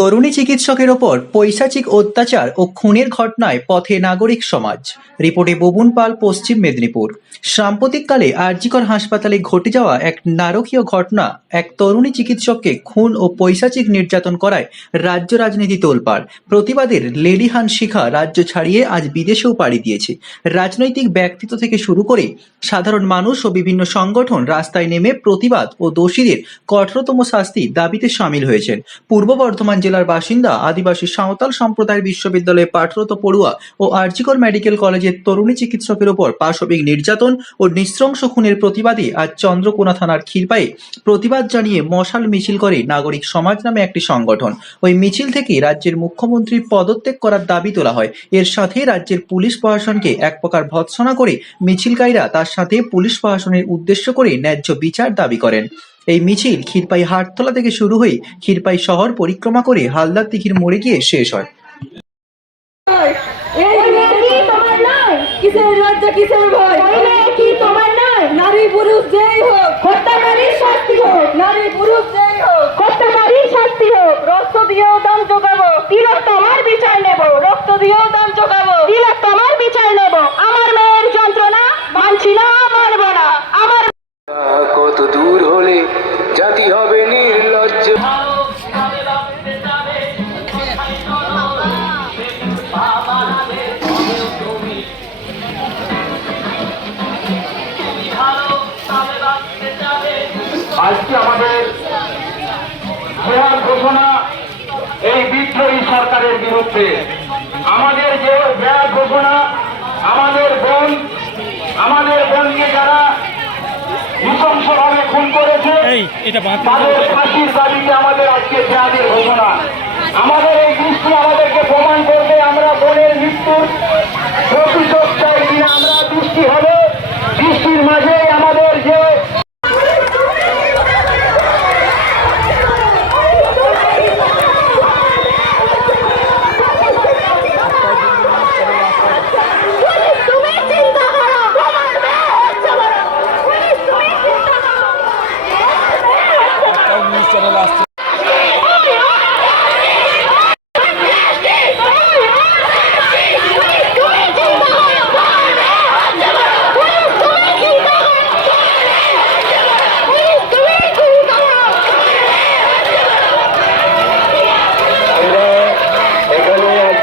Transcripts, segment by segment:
তরুণী চিকিৎসকের ওপর পৈশাচিক অত্যাচার ও খুনের ঘটনায় পথে নাগরিক সমাজ। রিপোর্টে ববুন পাল, পশ্চিম মেদিনীপুর। সাম্প্রতিককালে আরজিকর হাসপাতালে ঘটে যাওয়া এক নারকীয় ঘটনা এক তরুণী চিকিৎসককে খুন ও পৈশাচিক নির্যাতন করায় রাজ্য রাজনীতি তোলপাড়। প্রতিবাদের লেডিহান শিখা রাজ্য ছাড়িয়ে আজ বিদেশেও পাড়ি দিয়েছে। রাজনৈতিক ব্যক্তিত্ব থেকে শুরু করে সাধারণ মানুষ ও বিভিন্ন সংগঠন রাস্তায় নেমে প্রতিবাদ ও দোষীদের কঠোরতম শাস্তি দাবিতে সামিল হয়েছেন। পূর্ব বর্ধমান জেলার বাসিন্দা আদিবাসী সাঁওতাল সম্প্রদায় বিশ্ববিদ্যালয়ে পাঠরত পড়ুয়া ও আরজিকর মেডিকেল কলেজের তরুণী চিকিৎসকের ওপর পাশবিক নির্যাতন ও নৃশংস খুনের প্রতিবাদে আজ চন্দ্রকোনা থানার ক্ষীরপায়ে প্রতিবাদ জানিয়ে মশাল মিছিল করে নাগরিক সমাজ নামে একটি সংগঠন। ওই মিছিল থেকে রাজ্যের মুখ্যমন্ত্রীর পদত্যাগ করার দাবি তোলা হয়। এর সাথে রাজ্যের পুলিশ প্রশাসনকে এক প্রকার ভৎসনা করে মিছিলকারীরা তার সাথে পুলিশ প্রশাসনের উদ্দেশ্য করে ন্যায্য বিচার দাবি করেন। এই মিছিল ক্ষীরপাই হাটতলা থেকে শুরু হয়ে ক্ষীরপাই শহর পরিক্রমা করে হালদার তিখির মোড়ে গিয়ে শেষ হয়। কিসের কিসের ভয়? কি তোমার নয় নারী পুরুষ যেই হোক হত্যাকারীর কত দূর হলে জাতি হবে নির্লজ্জ। আজকে আমাদের জেহাদ ঘোষণা এই বিদ্রোহী সরকারের বিরুদ্ধে। আমাদের যে জেহাদ ঘোষণা, আমাদের বোন, আমাদের বোনকে যারা খুন করেছে। এই এটা তাদের ফাঁসির দাবিতে আমাদের আজকে ঘোষণা। আমাদের এই দৃষ্টি আমাদেরকে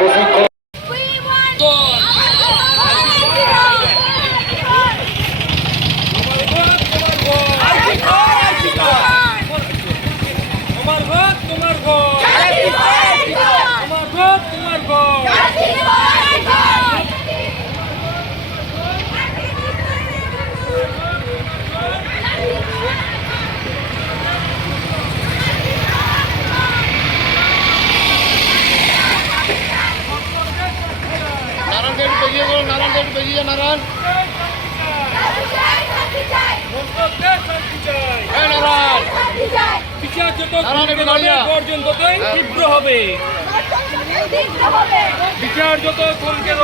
এখানে বিচার যত দ্রুত হবে গর্জন ততই তীব্র হবে বিচার যত থমকে হবে